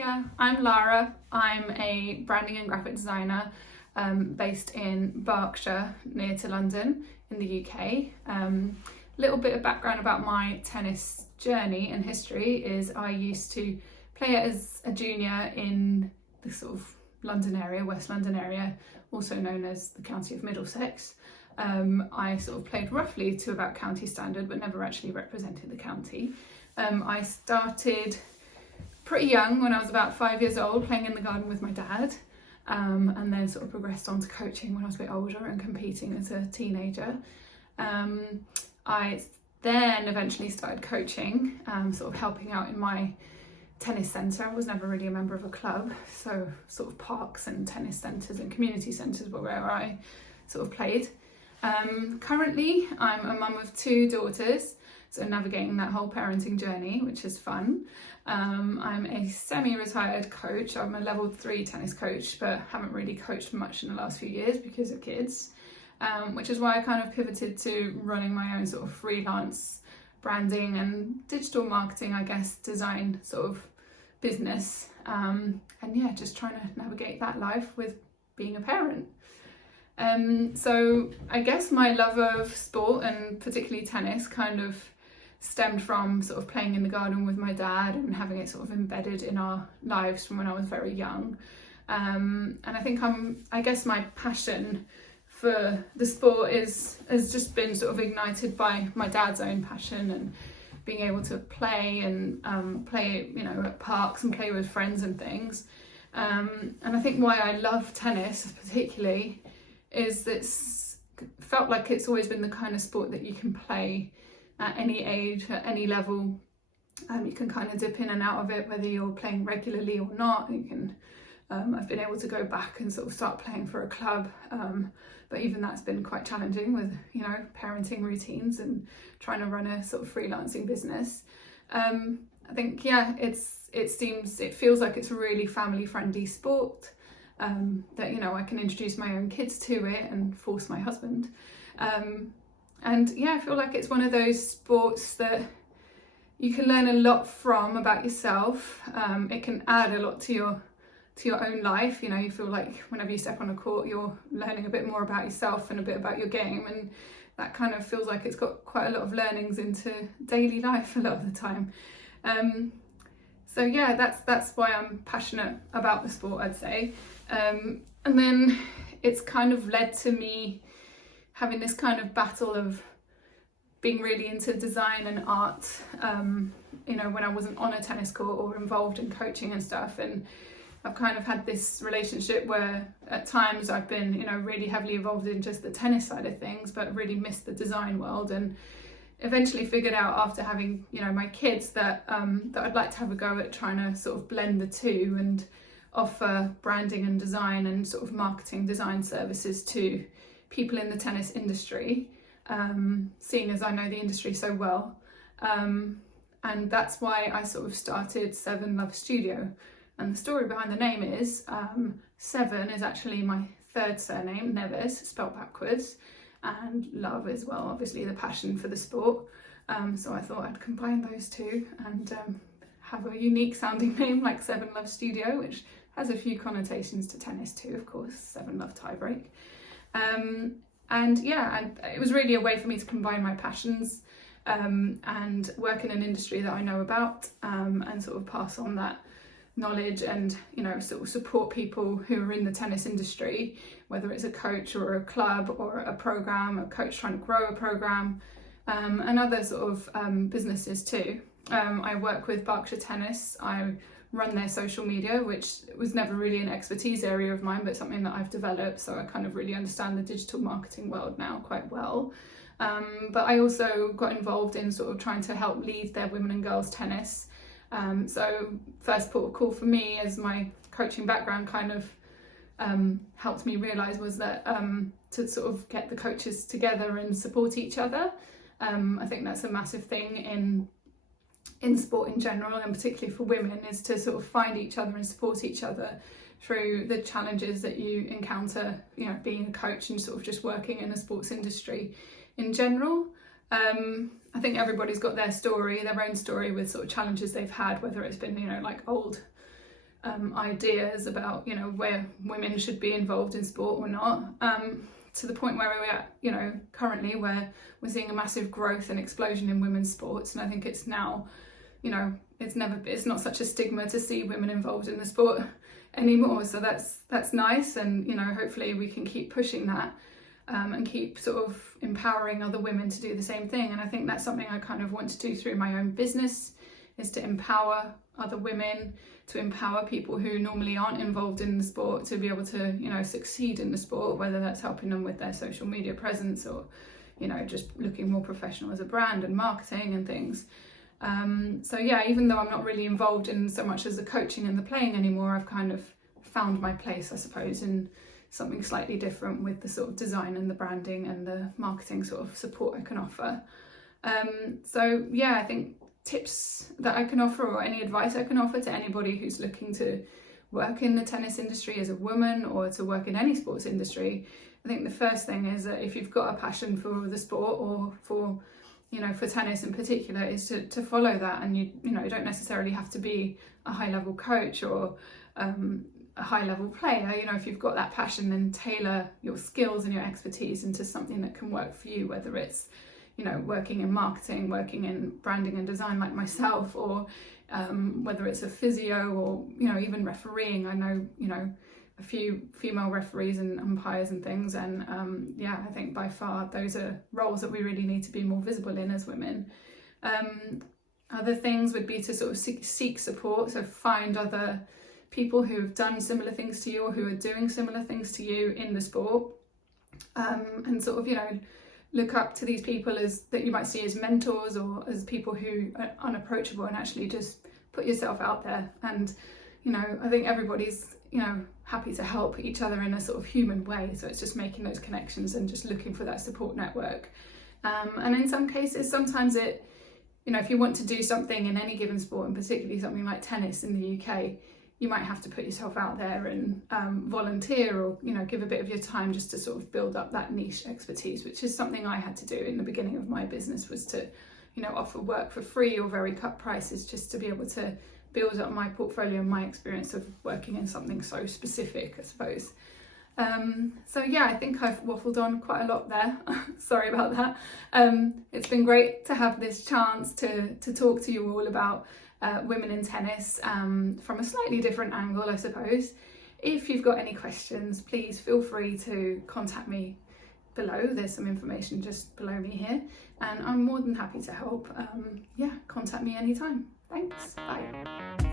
Hiya, I'm Lara. I'm a branding and graphic designer based in Berkshire, near to London in the UK. Little bit of background about my tennis journey and history is I used to play it as a junior in the sort of London area, West London area, also known as the County of Middlesex. I sort of played roughly to about county standard, but never actually represented the county. I started pretty young, when I was about 5 years old, playing in the garden with my dad, and then sort of progressed on to coaching when I was a bit older and competing as a teenager. I then eventually started coaching, sort of helping out in my tennis centre. I was never really a member of a club, so sort of parks and tennis centres and community centres were where I sort of played. Currently I'm a mum of 2 daughters, so navigating that whole parenting journey, which is fun. I'm a semi-retired coach. I'm a level 3 tennis coach, but haven't really coached much in the last few years because of kids, which is why I kind of pivoted to running my own sort of freelance branding and digital marketing, I guess, design sort of business. And yeah, just trying to navigate that life with being a parent. So I guess my love of sport and particularly tennis kind of stemmed from sort of playing in the garden with my dad and having it sort of embedded in our lives from when I was very young. And I think I guess my passion for the sport has just been sort of ignited by my dad's own passion and being able to play and play, you know, at parks and play with friends and things. And I think why I love tennis particularly is that it's felt like it's always been the kind of sport that you can play at any age, at any level. You can kind of dip in and out of it, whether you're playing regularly or not. You can. I've been able to go back and sort of start playing for a club, but even that's been quite challenging with, you know, parenting routines and trying to run a sort of freelancing business. I think, yeah, it feels like it's a really family-friendly sport. That, you know, I can introduce my own kids to it and force my husband. And yeah, I feel like it's one of those sports that you can learn a lot from about yourself. It can add a lot to your own life. You know, you feel like whenever you step on a court, you're learning a bit more about yourself and a bit about your game. And that kind of feels like it's got quite a lot of learnings into daily life a lot of the time. So yeah, that's why I'm passionate about the sport, I'd say. And then it's kind of led to me having this kind of battle of being really into design and art, you know, when I wasn't on a tennis court or involved in coaching and stuff. And I've kind of had this relationship where at times I've been, you know, really heavily involved in just the tennis side of things, but really missed the design world. And eventually figured out after having, you know, my kids that that I'd like to have a go at trying to sort of blend the two and offer branding and design and sort of marketing design services to people in the tennis industry, seeing as I know the industry so well. And that's why I sort of started Seven Love Studio. And the story behind the name is Seven is actually my 3rd surname, Neves, spelled backwards, and love as well, obviously the passion for the sport. So I thought I'd combine those two and have a unique sounding name like Seven Love Studio, which has a few connotations to tennis too, of course, 7 love tiebreak. And yeah, and it was really a way for me to combine my passions and work in an industry that I know about, and sort of pass on that knowledge and, you know, sort of support people who are in the tennis industry, whether it's a coach or a club or a program, a coach trying to grow a program, and other sort of businesses too. I work with Berkshire Tennis. I run their social media, which was never really an expertise area of mine, but something that I've developed, so I kind of really understand the digital marketing world now quite well. But I also got involved in sort of trying to help lead their women and girls tennis. So first port of call for me, as my coaching background kind of helped me realise, was that to sort of get the coaches together and support each other. I think that's a massive thing in sport in general, and particularly for women, is to sort of find each other and support each other through the challenges that you encounter, you know, being a coach and sort of just working in the sports industry in general. I think everybody's got their own story with sort of challenges they've had, whether it's been, you know, like old ideas about, you know, where women should be involved in sport or not, to the point where we're at, you know, currently, where we're seeing a massive growth and explosion in women's sports. And I think it's now, you know, it's not such a stigma to see women involved in the sport anymore. So that's nice, and, you know, hopefully we can keep pushing that, and keep sort of empowering other women to do the same thing. And I think that's something I kind of want to do through my own business, is to empower other women, to empower people who normally aren't involved in the sport to be able to, you know, succeed in the sport, whether that's helping them with their social media presence or, you know, just looking more professional as a brand and marketing and things. So yeah, even though I'm not really involved in so much as the coaching and the playing anymore, I've kind of found my place, I suppose, in something slightly different with the sort of design and the branding and the marketing sort of support I can offer. So yeah, I think tips that I can offer, or any advice I can offer to anybody who's looking to work in the tennis industry as a woman, or to work in any sports industry, I think the first thing is that if you've got a passion for the sport, or for, you know, for tennis in particular, is to follow that. And you know, you don't necessarily have to be a high level coach or a high level player. You know, if you've got that passion, then tailor your skills and your expertise into something that can work for you, whether it's, you know, working in marketing, working in branding and design like myself, or whether it's a physio, or, you know, even refereeing. I know, you know, a few female referees and umpires and things, and yeah, I think by far those are roles that we really need to be more visible in as women. Other things would be to sort of seek support, so find other people who have done similar things to you, or who are doing similar things to you in the sport, and sort of, you know, look up to these people as that you might see as mentors, or as people who are unapproachable, and actually just put yourself out there. And, you know, I think everybody's, you know, happy to help each other in a sort of human way, so it's just making those connections and just looking for that support network. And in some cases, sometimes it, you know, if you want to do something in any given sport, and particularly something like tennis in the UK, you might have to put yourself out there and volunteer, or, you know, give a bit of your time just to sort of build up that niche expertise, which is something I had to do in the beginning of my business, was to, you know, offer work for free or very cut prices, just to be able to build up my portfolio and my experience of working in something so specific, I suppose. So yeah, I think I've waffled on quite a lot there. Sorry about that. It's been great to have this chance to talk to you all about women in tennis, from a slightly different angle, I suppose. If you've got any questions, please feel free to contact me below. There's some information just below me here, and I'm more than happy to help. Yeah, contact me anytime. Thanks, bye.